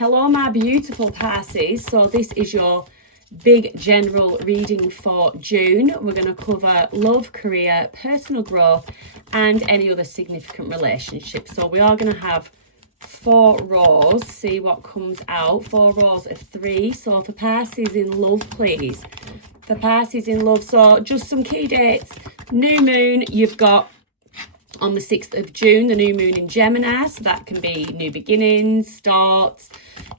Hello, my beautiful Pisces. So this is your big general reading for June. We're going to cover love, career, personal growth, and any other significant relationships. So we are going to have 4 rows, see what comes out. 4 rows of 3. So for Pisces in love, please. For Pisces in love, so just some key dates. New moon, you've got on the 6th of June, the new moon in Gemini. So that can be new beginnings, starts,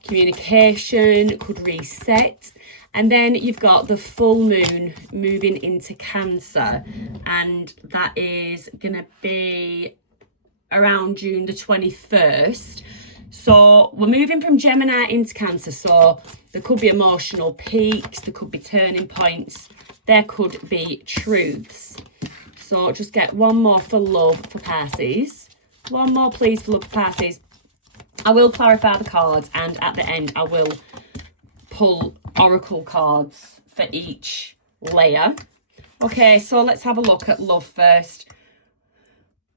communication, could reset. And then you've got the full moon moving into Cancer. And that is going to be around June the 21st. So we're moving from Gemini into Cancer. So there could be emotional peaks, there could be turning points, there could be truths. So just get one more for love for Pisces. One more, please, for love for Pisces. I will clarify the cards, and at the end, I will pull oracle cards for each layer. Okay, so let's have a look at love first.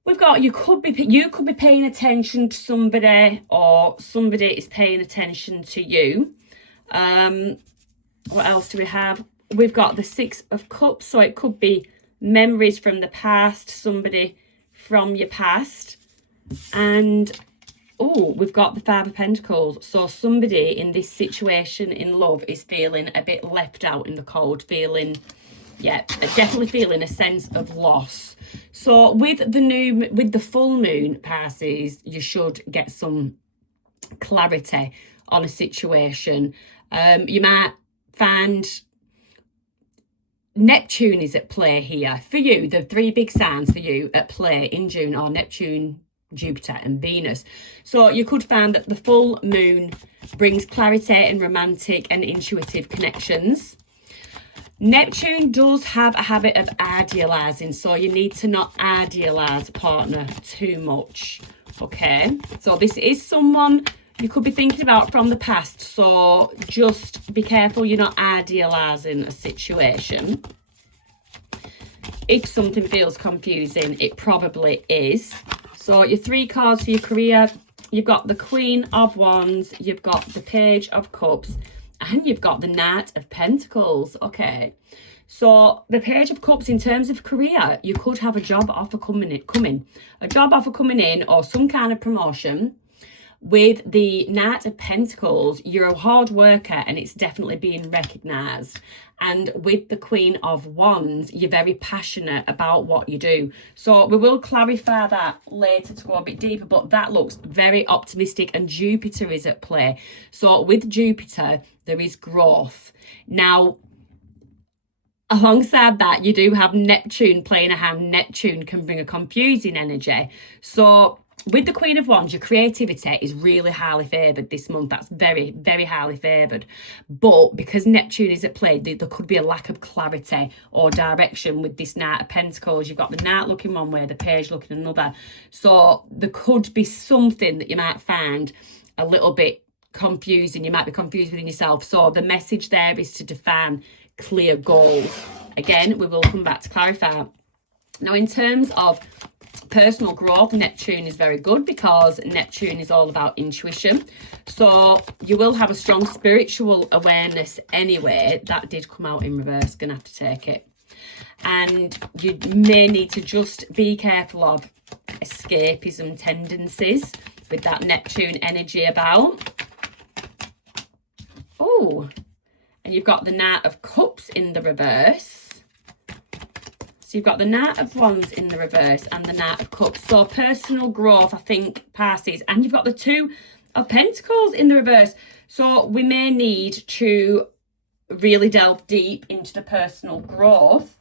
We've got you could be paying attention to somebody, or somebody is paying attention to you. What else do we have? We've got the 6 of Cups, so it could be memories from the past, somebody from your past. And we've got the 5 of Pentacles. So somebody in this situation in love is feeling a bit left out in the cold, definitely feeling a sense of loss. So with the full moon, Pisces, you should get some clarity on a situation. You might find Neptune is at play here for you. The 3 big signs for you at play in June are Neptune, Jupiter and Venus. So you could find that the full moon brings clarity and romantic and intuitive connections. Neptune does have a habit of idealizing, so you need to not idealize a partner too much. Okay, so this is someone you could be thinking about from the past, so just be careful you're not idealizing a situation. If something feels confusing, it probably is. So your 3 cards for your career, you've got the Queen of Wands, you've got the Page of Cups, and you've got the Knight of Pentacles. Okay, so the Page of Cups, in terms of career, you could have a job offer coming in, or some kind of promotion. With the Knight of Pentacles, you're a hard worker and it's definitely being recognised. And with the Queen of Wands, you're very passionate about what you do. So we will clarify that later to go a bit deeper, but that looks very optimistic, and Jupiter is at play. So with Jupiter, there is growth. Now, alongside that, you do have Neptune playing a hand. Neptune can bring a confusing energy. So with the Queen of Wands, your creativity is really highly favoured this month. That's very, very highly favoured. But because Neptune is at play, there could be a lack of clarity or direction with this Knight of Pentacles. You've got the Knight looking one way, the Page looking another. So there could be something that you might find a little bit confusing. You might be confused within yourself. So the message there is to define clear goals. Again, we will come back to clarify. Now, in terms of personal growth, Neptune is very good because Neptune is all about intuition. So you will have a strong spiritual awareness anyway. That did come out in reverse, gonna have to take it. And you may need to just be careful of escapism tendencies with that Neptune energy about. And you've got the Knight of Cups in the reverse. So you've got the Knight of Wands in the reverse and the Knight of Cups. So personal growth, I think, Pisces. And you've got the 2 of Pentacles in the reverse. So we may need to really delve deep into the personal growth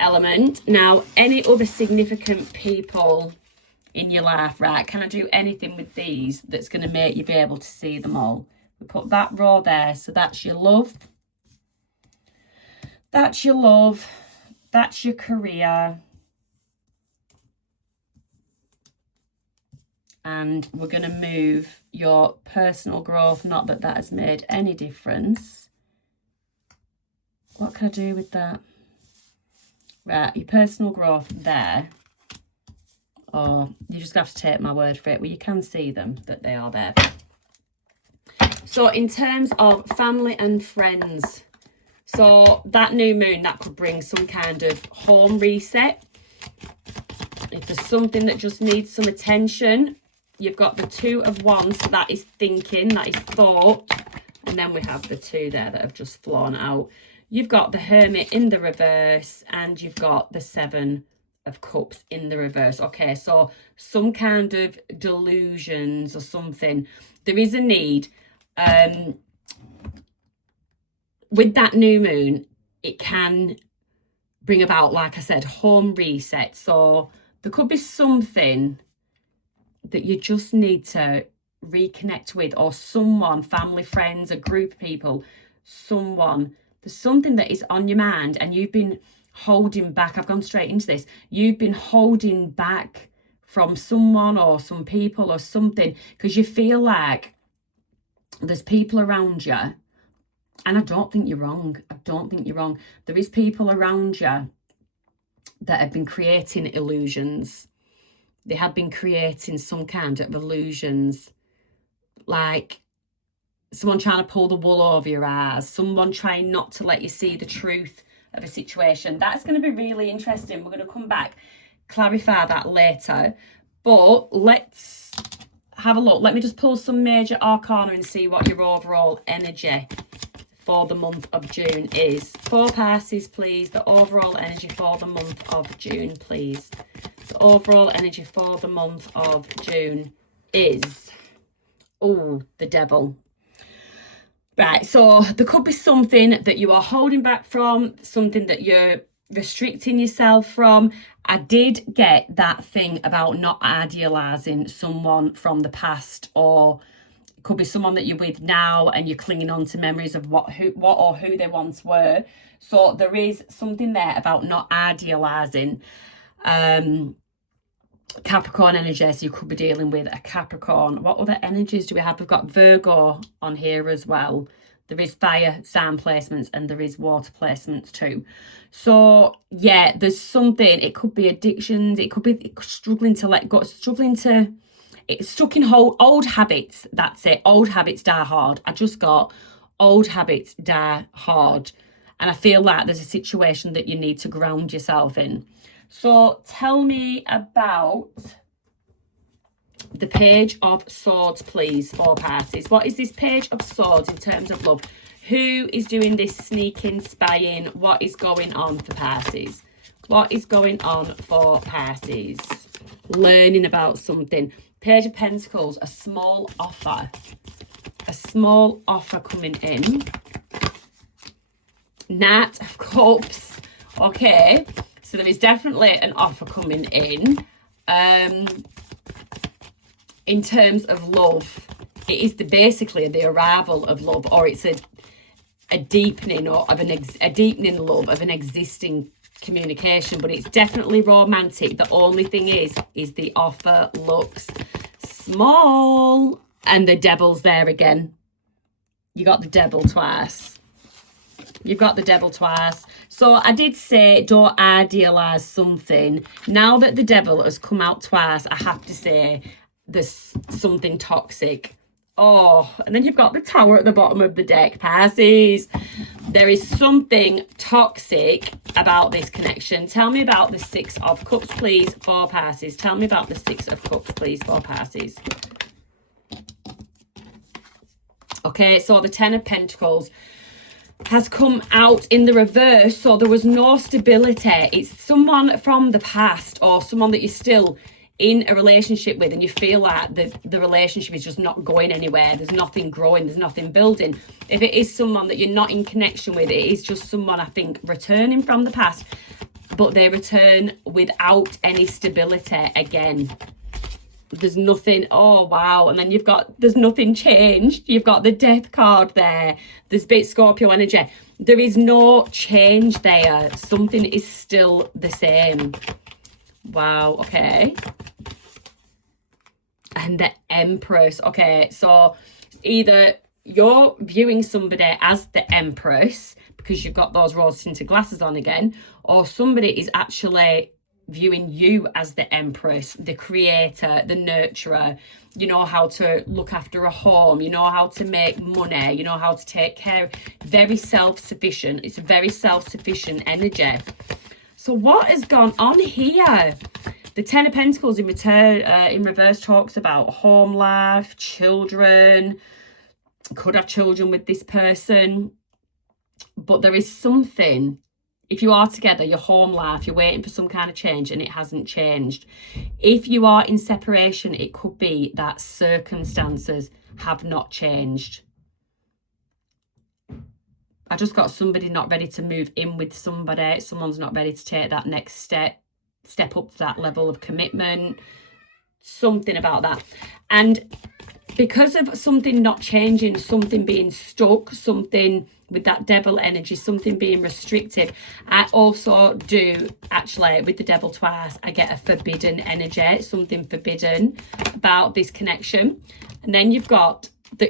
element. Now, any other significant people in your life, right? Can I do anything with these that's going to make you be able to see them all? We put that row there. So that's your love. That's your love. That's your career. And we're going to move your personal growth. Not that that has made any difference. What can I do with that? Right, your personal growth there. Or you just have to take my word for it. Well, you can see them, that they are there. So in terms of family and friends, so that new moon, that could bring some kind of home reset. If there's something that just needs some attention, you've got the Two of Wands, so that is thinking, that is thought. And then we have the two there that have just flown out. You've got the Hermit in the reverse, and you've got the Seven of Cups in the reverse. Okay, so some kind of delusions or something. There is a need. With that new moon, it can bring about, like I said, home reset. So there could be something that you just need to reconnect with, or someone, family, friends, a group of people, someone. There's something that is on your mind and you've been holding back. I've gone straight into this. You've been holding back from someone or some people or something because you feel like there's people around you. And I don't think you're wrong. I don't think you're wrong. There is people around you that have been creating illusions. They have been creating some kind of illusions, like someone trying to pull the wool over your eyes, someone trying not to let you see the truth of a situation. That's going to be really interesting. We're going to come back, clarify that later. But let's have a look. Let me just pull some major arcana and see what your overall energy for the month of June is. For Pisces, please, the overall energy for the month of June, please. The overall energy for the month of June is, the Devil. Right, so there could be something that you are holding back from, something that you're restricting yourself from. I did get that thing about not idealizing someone from the past, or it could be someone that you're with now and you're clinging on to memories of what or who they once were. So there is something there about not idealizing Capricorn energy. So you could be dealing with a Capricorn. What other energies do we have? We've got Virgo on here as well. There is fire sign placements and there is water placements too. So yeah, there's something. It could be addictions. It could be struggling to let go, it's stuck in old habits. That's it. Old habits die hard. I just got old habits die hard. And I feel like there's a situation that you need to ground yourself in. So tell me about the Page of Swords, please, for Pisces. What is this Page of Swords in terms of love? Who is doing this sneaking, spying? What is going on for Pisces? What is going on for Pisces? Learning about something. Page of Pentacles, a small offer. A small offer coming in. Knight of Cups. Okay. So there is definitely an offer coming in. In terms of love, it is basically the arrival of love, or it's a deepening of a deepening love of an existing communication, but it's definitely romantic. The only thing is the offer looks small, and the Devil's there again. You got the Devil twice. You've got the Devil twice. So I did say don't idealise something. Now that the Devil has come out twice, I have to say there's something toxic. Oh, and then you've got the Tower at the bottom of the deck, Pisces. There is something toxic about this connection. Tell me about the Six of Cups, please, for Pisces. Tell me about the Six of Cups, please, for Pisces. Okay, so the Ten of Pentacles has come out in the reverse, so there was no stability. It's someone from the past or someone that you're still in a relationship with and you feel like the relationship is just not going anywhere. There's nothing growing, there's nothing building. If it is someone that you're not in connection with, it is just someone, I think, returning from the past, but they return without any stability again. There's nothing, oh wow, and then there's nothing changed. You've got the Death card there. There's bit Scorpio energy. There is no change there. Something is still the same. Wow, okay. And the Empress. Okay, so either you're viewing somebody as the Empress because you've got those rose tinted glasses on again, or somebody is actually viewing you as the empress, the creator, the nurturer. You know how to look after a home, you know how to make money, you know how to take care. Very self-sufficient. It's a very self-sufficient energy. So what has gone on here? The Ten of Pentacles in reverse talks about home life, children. Could have children with this person. But there is something, if you are together, your home life, you're waiting for some kind of change and it hasn't changed. If you are in separation, it could be that circumstances have not changed. I just got somebody not ready to move in with somebody. Someone's not ready to take that next step up to that level of commitment. Something about that. And because of something not changing, something being stuck, something with that devil energy, something being restricted, I also do, actually, with the devil twice, I get a forbidden energy, something forbidden about this connection. And then you've got the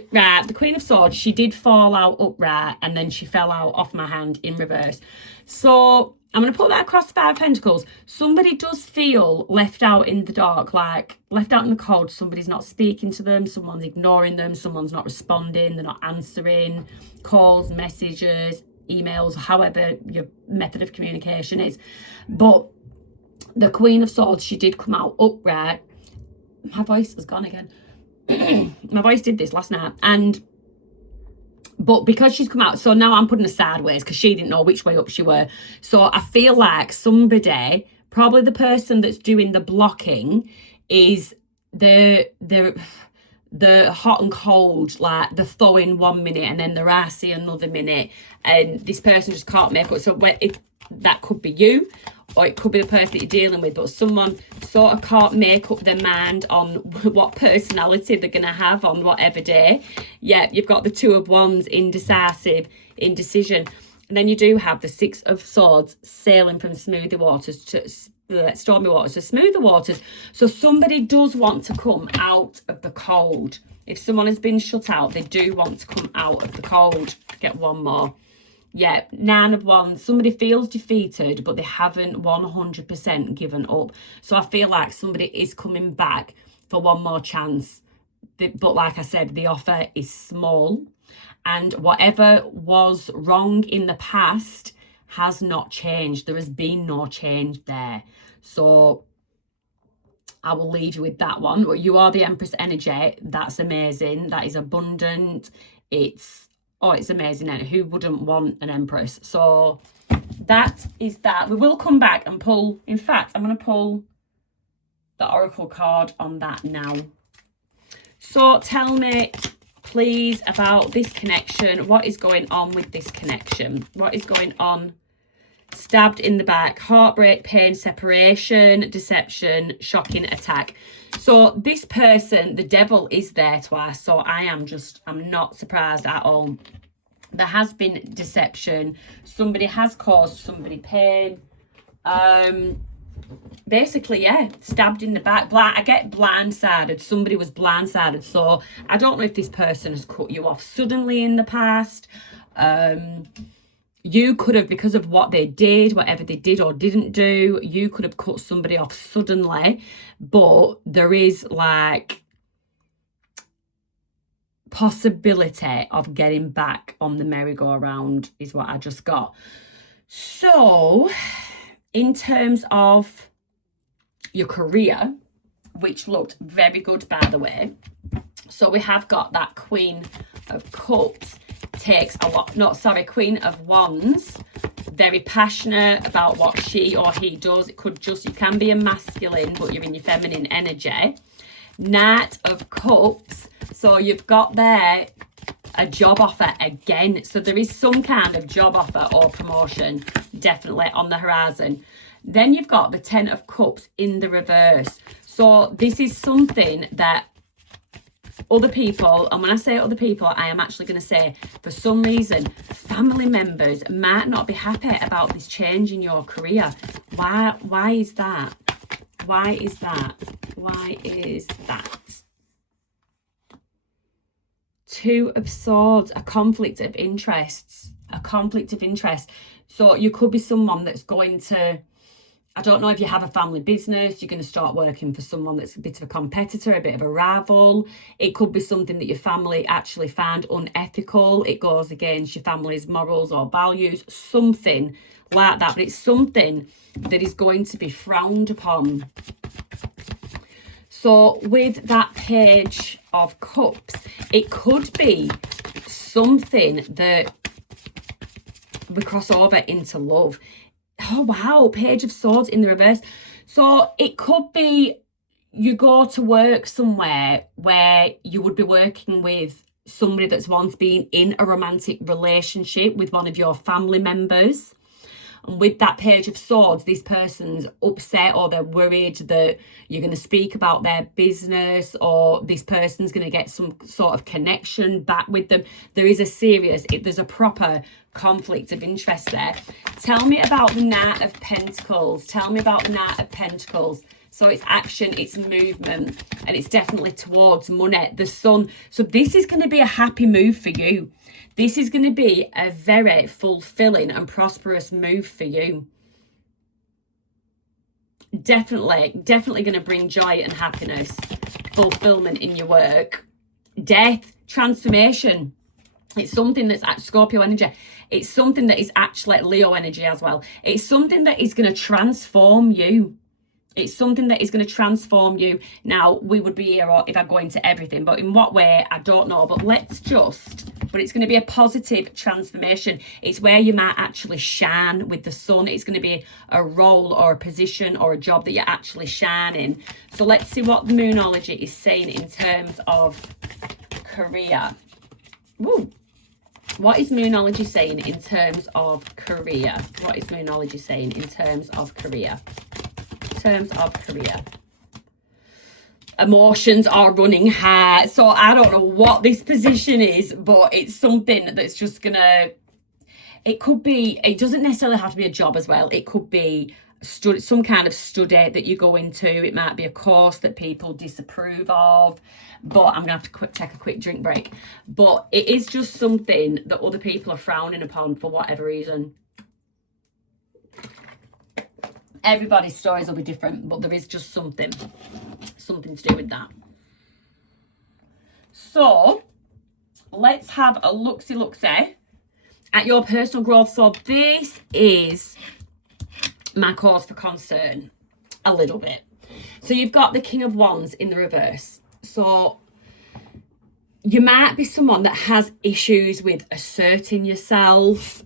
Queen of Swords. She did fall out upright and then she fell out off my hand in reverse. So I'm going to put that across the Five of Pentacles. Somebody does feel left out in the dark, like left out in the cold. Somebody's not speaking to them. Someone's ignoring them. Someone's not responding. They're not answering calls, messages, emails, however your method of communication is. But the Queen of Swords, she did come out upright. My voice has gone again. My voice did this last night. But because she's come out, so now I'm putting her sideways because she didn't know which way up she were. So I feel like somebody, probably the person that's doing the blocking, is the hot and cold, like the thawing 1 minute and then the icy another minute, and this person just can't make up. So that could be you, or it could be the person that you're dealing with, but someone sort of can't make up their mind on what personality they're going to have on whatever day. Yeah, you've got the Two of Wands, indecisive, indecision. And then you do have the Six of Swords, sailing from smoother waters to stormy waters to smoother waters. So somebody does want to come out of the cold. If someone has been shut out, they do want to come out of the cold. Get one more. Yeah, Nine of Wands. Somebody feels defeated, but they haven't 100% given up. So I feel like somebody is coming back for one more chance. But like I said, the offer is small. And whatever was wrong in the past has not changed. There has been no change there. So I will leave you with that one. You are the Empress energy. That's amazing. That is abundant. It's amazing. And who wouldn't want an Empress? So that is that. We will come back and pull. In fact, I'm going to pull the Oracle card on that now. So tell me, please, about this connection. What is going on with this connection? What is going on? Stabbed in the back, heartbreak, pain, separation, deception, shocking attack. So this person, the devil, is there twice. So I'm not surprised at all. There has been deception. Somebody has caused somebody pain. Basically, yeah, stabbed in the back. I get blindsided. Somebody was blindsided. So I don't know if this person has cut you off suddenly in the past. You could have, because of what they did, whatever they did or didn't do, you could have cut somebody off suddenly. But there is like possibility of getting back on the merry-go-round is what I just got. So in terms of your career, which looked very good, by the way. So we have got that Queen of Cups. Queen of Wands, very passionate about what she or he does. It could just, you can be a masculine, but you're in your feminine energy. Knight of Cups. So you've got there a job offer again. So there is some kind of job offer or promotion definitely on the horizon. Then you've got the Ten of Cups in the reverse. So this is something that other people, and when I say other people, I am actually going to say, for some reason, family members might not be happy about this change in your career. Why is that? Why is that? Why is that? Two of Swords, a conflict of interests. A conflict of interest. So you could be someone that's going to I don't know if you have a family business, you're going to start working for someone that's a bit of a competitor, a bit of a rival. It could be something that your family actually found unethical. It goes against your family's morals or values, something like that. But it's something that is going to be frowned upon. So with that Page of Cups, it could be something that we cross over into love. Oh wow, Page of Swords in the reverse. So it could be you go to work somewhere where you would be working with somebody that's once been in a romantic relationship with one of your family members. And with that Page of Swords, this person's upset or they're worried that you're going to speak about their business, or this person's going to get some sort of connection back with them. There is there's a proper conflict of interest there. Tell me about the Knight of Pentacles. Tell me about the Knight of Pentacles. So it's action, it's movement, and it's definitely towards money, the Sun. So this is going to be a happy move for you. This is going to be a very fulfilling and prosperous move for you. Definitely going to bring joy and happiness, fulfillment in your work. Death, transformation. It's something that's at Scorpio energy. It's something that is actually Leo energy as well. It's something that is going to transform you. It's something that is going to transform you. Now, we would be here if I go into everything, but in what way, I don't know. But it's going to be a positive transformation. It's where you might actually shine with the Sun. It's going to be a role or a position or a job that you're actually shining. So let's see what the Moonology is saying in terms of career. Woo. What is Moonology saying in terms of career? What is Moonology saying in terms of career? Emotions are running high. So I don't know what this position is, but it's something that's just gonna, it could be, it doesn't necessarily have to be a job as well. It could be some kind of study that you go into. It might be a course that people disapprove of, but I'm gonna have to take a quick drink break. But it is just something that other people are frowning upon for whatever reason. Everybody's stories will be different, but there is just something to do with that. So let's have a look-see at your personal growth. So this is my cause for concern a little bit. So you've got the King of Wands in the reverse. So you might be someone that has issues with asserting yourself.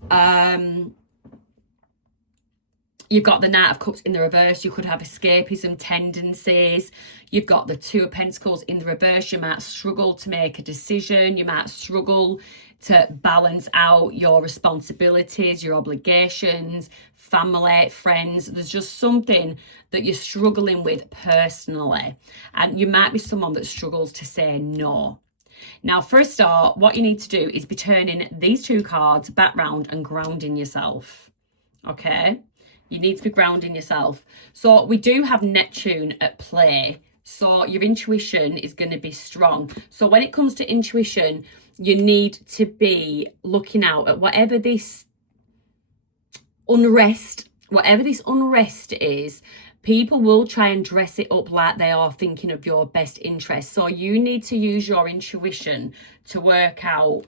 You've got the Knight of Cups in the reverse. You could have escapism tendencies. You've got the Two of Pentacles in the reverse. You might struggle to make a decision. You might struggle to balance out your responsibilities, your obligations, family, friends. There's just something that you're struggling with personally. And you might be someone that struggles to say no. Now, for a start, what you need to do is be turning these two cards back round and grounding yourself. Okay? You need to be grounding yourself. So we do have Neptune at play. So your intuition is going to be strong. So when it comes to intuition, you need to be looking out at whatever this unrest is. People will try and dress it up like they are thinking of your best interest. So you need to use your intuition to work out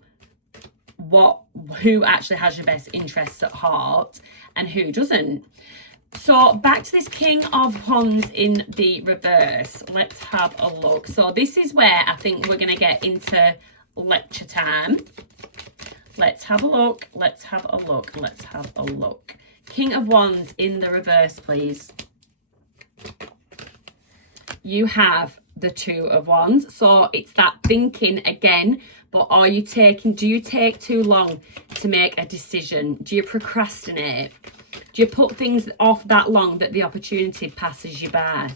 who actually has your best interests at heart and who doesn't. So back to this King of Wands in the reverse. Let's have a look. So this is where I think we're going to get into lecture time. Let's have a look. King of Wands in the reverse, please. You have the Two of Wands. So it's that thinking again. But do you take too long to make a decision? Do you procrastinate? Do you put things off that long that the opportunity passes you by?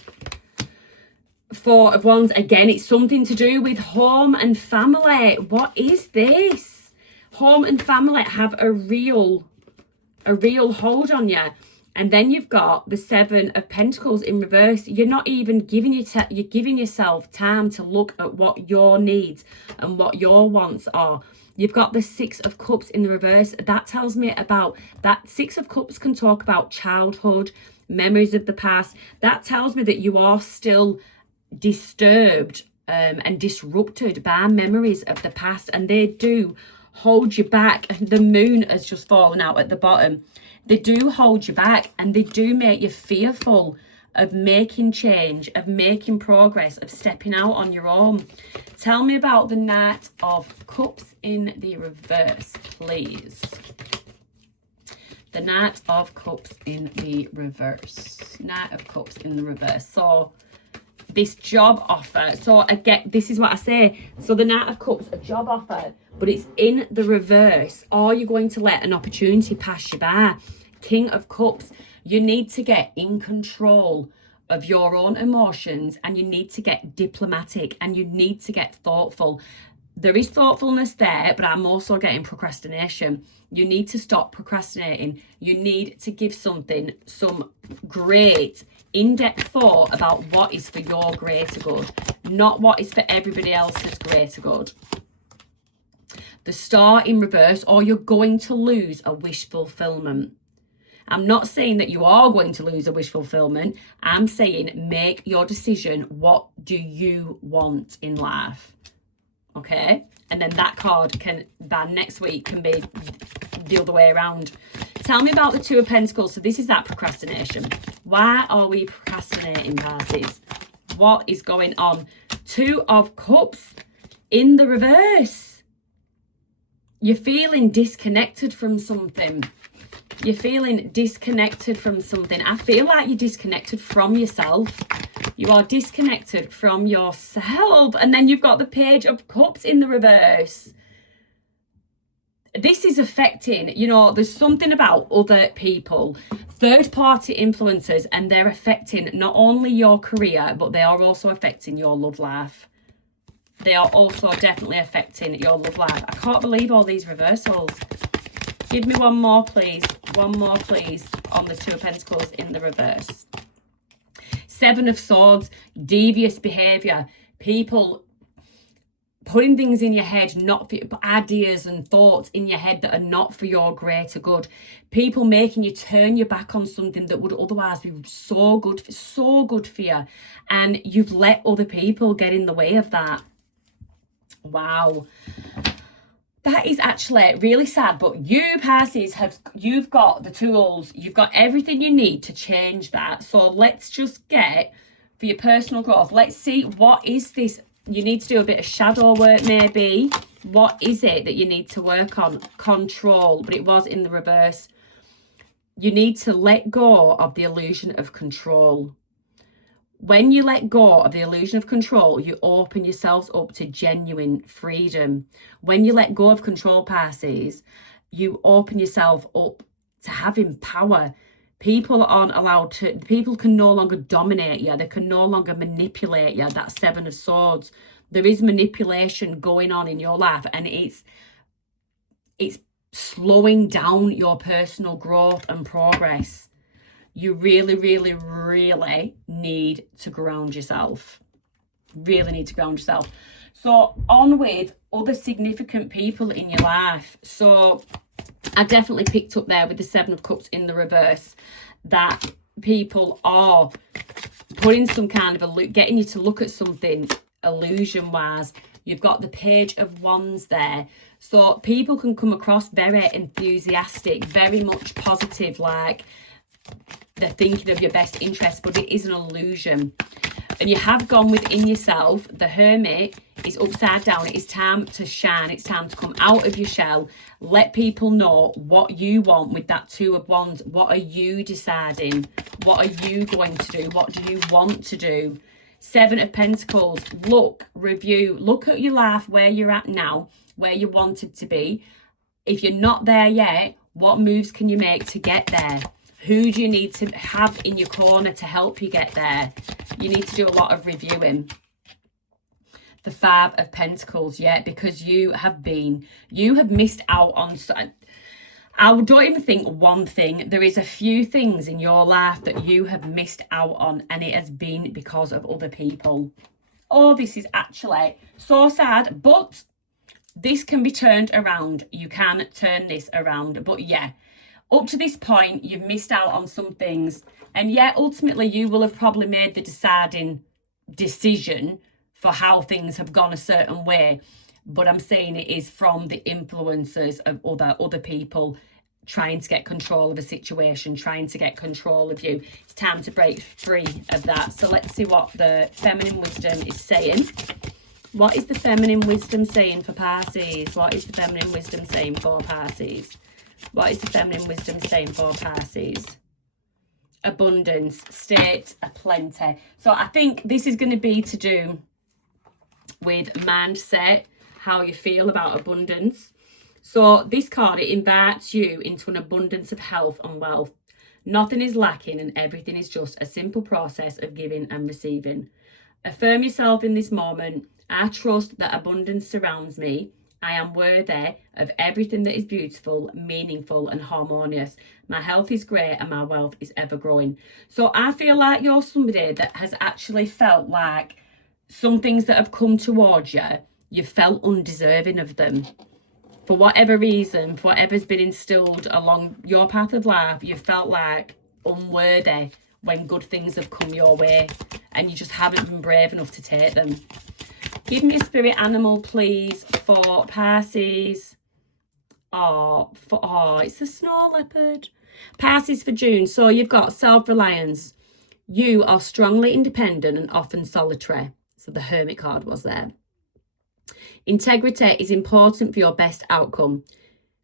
Four of Wands, again, it's something to do with home and family. What is this? Home and family have a real hold on you. And then you've got the Seven of Pentacles in reverse. You're not even you're giving yourself time to look at what your needs and what your wants are. You've got the Six of Cups in the reverse. That tells me about that Six of Cups can talk about childhood. memories of the past. That tells me that you are still disturbed and disrupted by memories of the past, and they do hold you back. The moon has just fallen out at the bottom. They do hold you back, and they do make you fearful of making change, of making progress, of stepping out on your own. Tell me about the Knight of Cups in the reverse, please. The Knight of Cups in the reverse. Knight of Cups in the reverse. So this job offer. So again, this is what I say. So the Knight of Cups, a job offer, but it's in the reverse. Are you going to let an opportunity pass you by? King of Cups, you need to get in control of your own emotions, and you need to get diplomatic, and you need to get thoughtful. There is thoughtfulness there, but I'm also getting procrastination. You need to stop procrastinating. You need to give something some great in-depth thought about what is for your greater good, not what is for everybody else's greater good. The Star in reverse, or you're going to lose a wish fulfillment. I'm not saying that you are going to lose a wish fulfillment. I'm saying make your decision. What do you want in life? Okay? And then that card can, by next week, can be the other way around. Tell me about the Two of Pentacles. So this is that procrastination. Why are we procrastinating, Pisces? What is going on? Two of Cups in the reverse. You're feeling disconnected from something. You're feeling disconnected from something. I feel like you're disconnected from yourself. You are disconnected from yourself. And then you've got the Page of Cups in the reverse. This is affecting, you know, there's something about other people, third-party influencers, and they're affecting not only your career, but they are also affecting your love life. They are also definitely affecting your love life. I can't believe all these reversals. Give me one more, please. One more, please, on the Two of Pentacles in the reverse. Seven of Swords, devious behaviour. People putting things in your head, not for ideas and thoughts in your head that are not for your greater good. People making you turn your back on something that would otherwise be so good for you. And you've let other people get in the way of that. Wow. That is actually really sad, but you, Pisces, you've got the tools, you've got everything you need to change that. So let's just get, for your personal growth, let's see, what is this? You need to do a bit of shadow work maybe. What is it that you need to work on? Control, but it was in the reverse. You need to let go of the illusion of control. When you let go of the illusion of control, you open yourselves up to genuine freedom. When you let go of control, Pisces, you open yourself up to having power. People aren't allowed to, people can no longer dominate you. They can no longer manipulate you. That Seven of Swords. There is manipulation going on in your life, and it's slowing down your personal growth and progress. You really, really, really need to ground yourself. Really need to ground yourself. So on with other significant people in your life. So I definitely picked up there with the Seven of Cups in the reverse that people are putting some kind of getting you to look at something illusion wise. You've got the Page of Wands there. So people can come across very enthusiastic, very much positive, like they're thinking of your best interest, but it is an illusion. And you have gone within yourself. The Hermit is upside down. It is time to shine. It's time to come out of your shell. Let people know what you want with that Two of Wands. What are you deciding? What are you going to do? What do you want to do? Seven of Pentacles. Look, review. Look at your life, where you're at now, where you wanted to be. If you're not there yet, what moves can you make to get there? Who do you need to have in your corner to help you get there? You need to do a lot of reviewing. The Five of Pentacles, yeah, because you have missed out on, I don't even think one thing. There is a few things in your life that you have missed out on, and it has been because of other people. Oh, this is actually so sad, but this can be turned around. You can turn this around, but yeah. Up to this point, you've missed out on some things. And yet, ultimately, you will have probably made the deciding decision for how things have gone a certain way. But I'm saying it is from the influences of other people trying to get control of a situation, trying to get control of you. It's time to break free of that. So let's see what the feminine wisdom is saying. What is the feminine wisdom saying for Pisces? What is the feminine wisdom saying for Pisces? What is the feminine wisdom saying for Pisces? Abundance, state, plenty. So I think this is going to be to do with mindset, how you feel about abundance. So this card, it invites you into an abundance of health and wealth. Nothing is lacking and everything is just a simple process of giving and receiving. Affirm yourself in this moment. I trust that abundance surrounds me. I am worthy of everything that is beautiful, meaningful and harmonious. My health is great and my wealth is ever growing. So I feel like you're somebody that has actually felt like some things that have come towards you, you felt undeserving of them. For whatever reason, for whatever's been instilled along your path of life, you felt like unworthy when good things have come your way and you just haven't been brave enough to take them. Give me a spirit animal, please, for Pisces. It's a snow leopard. Pisces for June. So you've got self-reliance. You are strongly independent and often solitary. So the Hermit card was there. Integrity is important for your best outcome.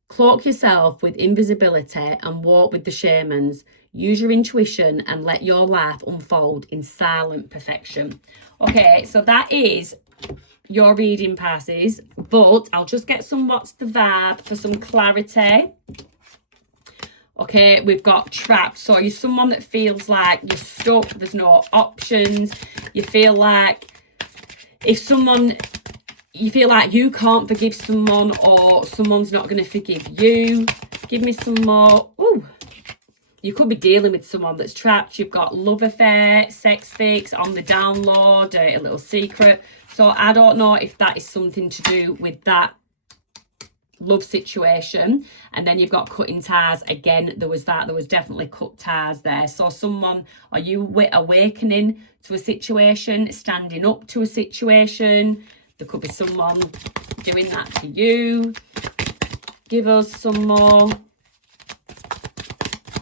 Cloak yourself with invisibility and walk with the shamans. Use your intuition and let your life unfold in silent perfection. Okay, so that is your reading, Pisces, but I'll just get some what's the vibe for some clarity. Okay, we've got trapped. So you're someone that feels like you're stuck, there's no options. You feel like you feel like you can't forgive someone or someone's not going to forgive you. Give me some more. Ooh. You could be dealing with someone that's trapped. You've got love affair, sex fix, on the down low, dirty little secret. So I don't know if that is something to do with that love situation. And then you've got cutting ties. Again, there was definitely cut ties there. So are you awakening to a situation, standing up to a situation? There could be someone doing that to you. Give us some more.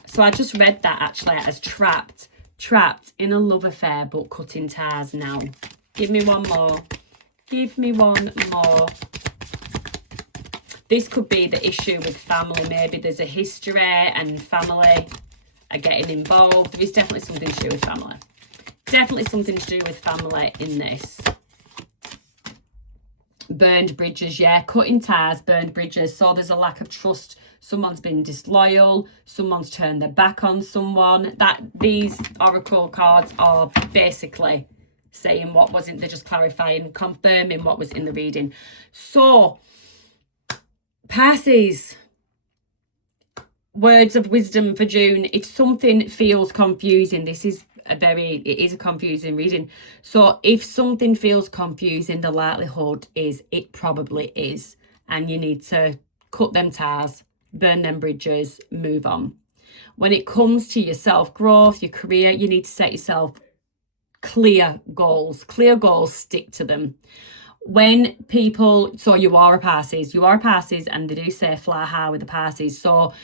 So I just read that actually as trapped in a love affair, but cutting ties now. Give me one more. Give me one more. This could be the issue with family. Maybe there's a history and family are getting involved. There is definitely something to do with family. Definitely something to do with family in this. Burned bridges, yeah. Cutting ties, burned bridges. So there's a lack of trust. Someone's been disloyal. Someone's turned their back on someone. These oracle cards are basically saying what wasn't. They're just clarifying, confirming what was in the reading. So, Pisces, words of wisdom for June. If something feels confusing, it is a confusing reading. So if something feels confusing, the likelihood is it probably is. And you need to cut them ties, burn them bridges, move on. When it comes to your self-growth, your career, you need to set yourself clear goals, stick to them. So you are a Pisces, and they do say fly high with the Pisces. So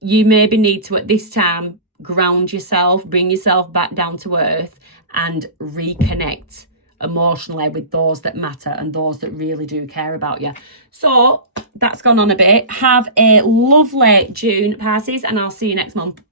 you maybe need to, at this time, ground yourself, bring yourself back down to earth and reconnect emotionally with those that matter and those that really do care about you. So that's gone on a bit. Have a lovely June, Pisces, and I'll see you next month.